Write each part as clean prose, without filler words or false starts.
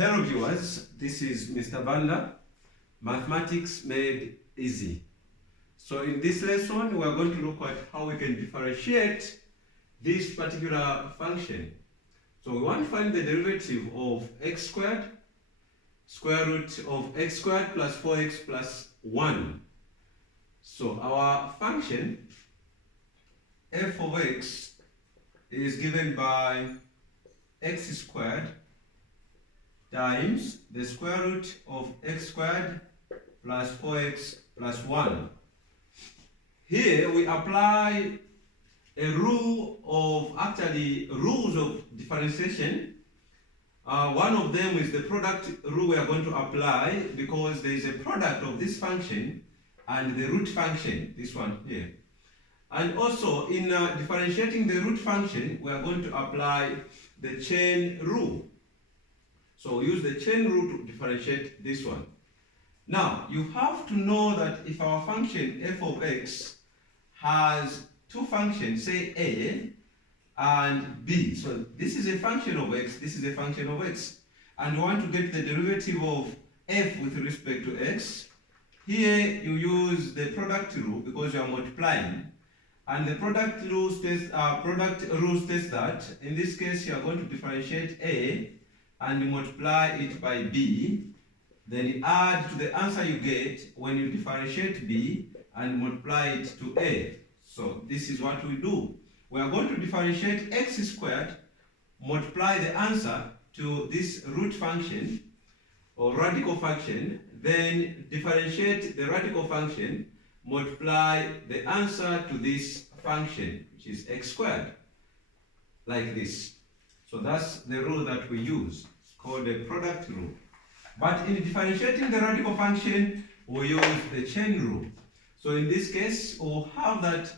Hello viewers, this is Mr. Banda, Mathematics Made Easy. So in this lesson, we are going to look at how we can differentiate this particular function. So we want to find the derivative of x squared, square root of x squared plus 4x plus 1. So our function f of x is given by x squared times the square root of x squared plus 4x plus 1. Here we apply a rule of, rules of differentiation. One of them is the product rule we are going to apply because there is a product of this function and the root function, this one here. And also in differentiating the root function, we are going to apply the chain rule. So we use the chain rule to differentiate this one. Now, you have to know that if our function f of x has two functions, say a and b. So this is a function of x, this is a function of x. And we want to get the derivative of f with respect to x. Here you use the product rule because you are multiplying. And the product rule states that in this case you are going to differentiate a and multiply it by b, then you add to the answer you get when you differentiate b and multiply it to a. So this is what we do. We are going to differentiate x squared, multiply the answer to this root function or radical function, then differentiate the radical function, multiply the answer to this function, which is x squared, like this. So that's the rule that we use. It's called the product rule. But in differentiating the radical function, we use the chain rule. So in this case, we'll have that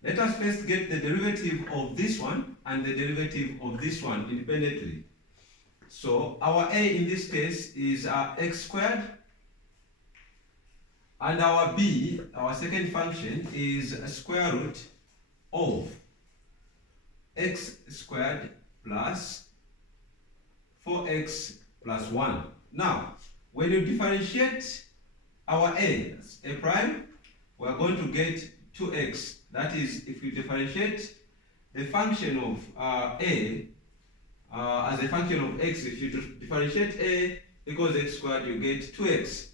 let us first get the derivative of this one and the derivative of this one independently. So our a in this case is x squared, and our b, our second function, is a square root of x squared plus 4x plus 1. Now, when you differentiate our a prime, we are going to get 2x. That is, if you differentiate the function of a as a function of x, if you differentiate a equals x squared, you get 2x.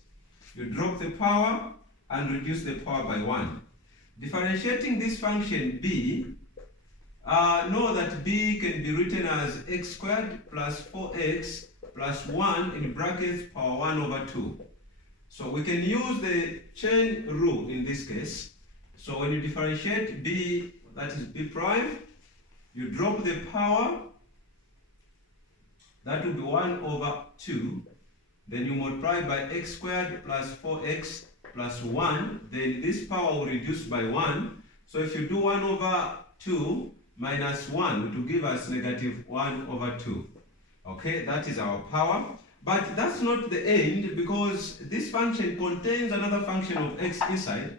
You drop the power and reduce the power by 1. Differentiating this function b, know that b can be written as x squared plus 4x plus 1 in brackets power 1 over 2. So we can use the chain rule in this case. So when you differentiate b, that is b prime, you drop the power, that will be 1 over 2. Then you multiply by x squared plus 4x plus 1. Then this power will reduce by 1. So if you do 1 over 2 minus 1, it will give us negative 1 over 2. Okay, that is our power. But that's not the end, because this function contains another function of x inside.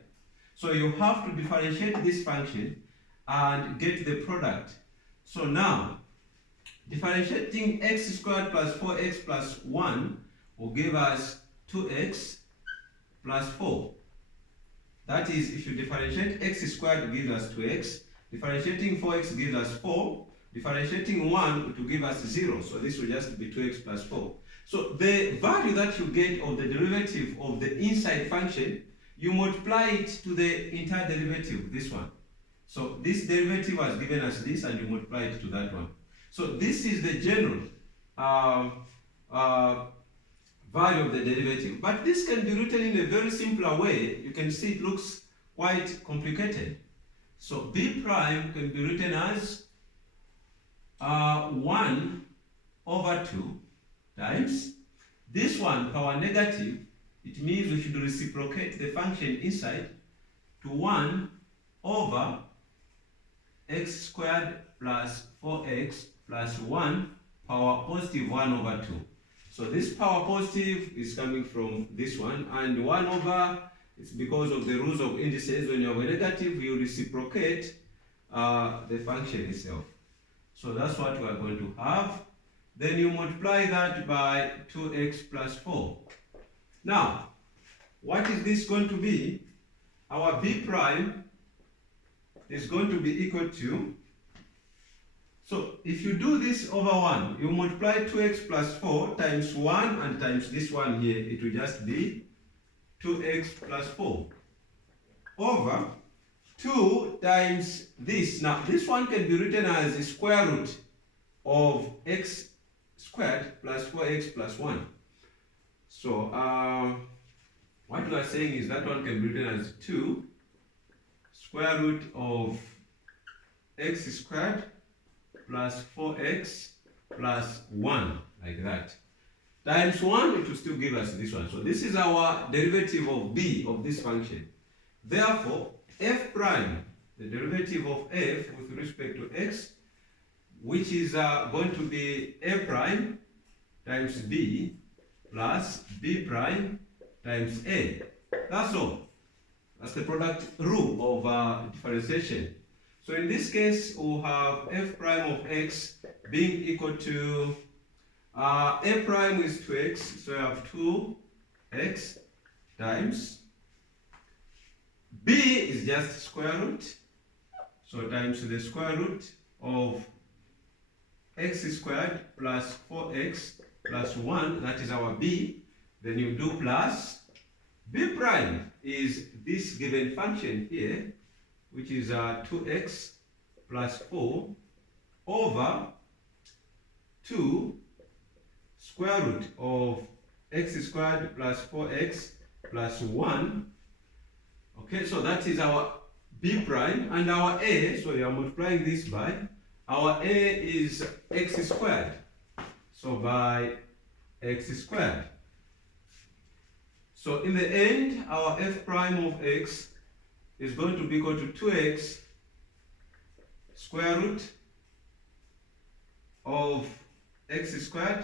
So you have to differentiate this function and get the product. So now, differentiating x squared plus 4x plus 1 will give us 2x plus 4. That is, if you differentiate x squared, it gives us 2x. Differentiating 4x gives us 4. Differentiating 1 to give us 0. So this will just be 2x plus 4. So the value that you get of the derivative of the inside function, you multiply it to the entire derivative, this one. So this derivative has given us this, and you multiply it to that one. So this is the general value of the derivative. But this can be written in a very simpler way. You can see it looks quite complicated. So b prime can be written as 1 over 2 times this one, power negative. It means we should reciprocate the function inside to 1 over x squared plus 4x plus 1 power positive 1 over 2. So this power positive is coming from this one, and 1 over, it's because of the rules of indices. When you have a negative, you reciprocate the function itself. So that's what we are going to have. then you multiply that by 2x plus 4. Now, what is this going to be? Our b prime is going to be equal to, so if you do this over 1, you multiply 2x plus 4 times 1 and times this one here, it will just be 2x plus 4 over 2 times this. Now, this one can be written as the square root of x squared plus 4x plus 1. So, what we are saying is that one can be written as 2 square root of x squared plus 4x plus 1, like that. Times 1, it will still give us this one. So this is our derivative of b of this function. Therefore, f prime, the derivative of f with respect to x, which is going to be a prime times b plus b prime times a. That's all. That's the product rule of differentiation. So in this case, we'll have f prime of x being equal to, a prime is 2x, so I have 2x times, b is just square root, so times the square root of x squared plus 4x plus 1, that is our b, then you do plus, b prime is this given function here, which is 2x plus 4 over 2 square root of x squared plus 4x plus 1. Okay, so that is our b prime, and our a, so we are multiplying this by, our a is x squared, so by x squared. So in the end, our f prime of x is going to be equal to 2x square root of x squared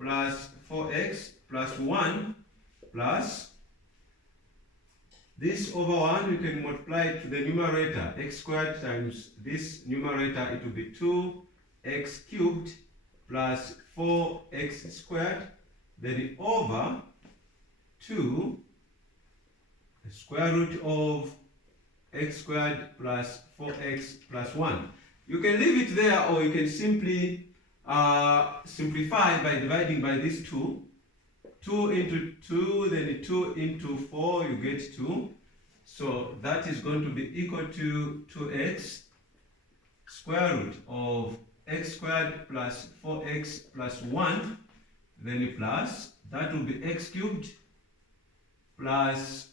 plus 4x plus 1 plus this over 1, you can multiply it to the numerator, x squared times this numerator, it will be 2x cubed plus 4x squared, then over 2 the square root of x squared plus 4x plus 1. You can leave it there, or you can simply simplify by dividing by these 2. 2 into 2, then 2 into 4, you get 2. So that is going to be equal to 2x square root of x squared plus 4x plus 1, then plus, that will be x cubed plus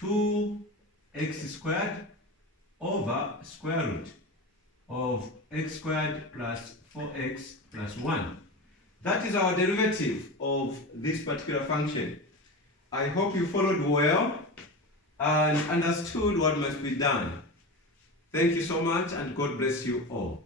2x squared over square root of x squared plus 4x plus 1. That is our derivative of this particular function. I hope you followed well and understood what must be done. Thank you so much, and God bless you all.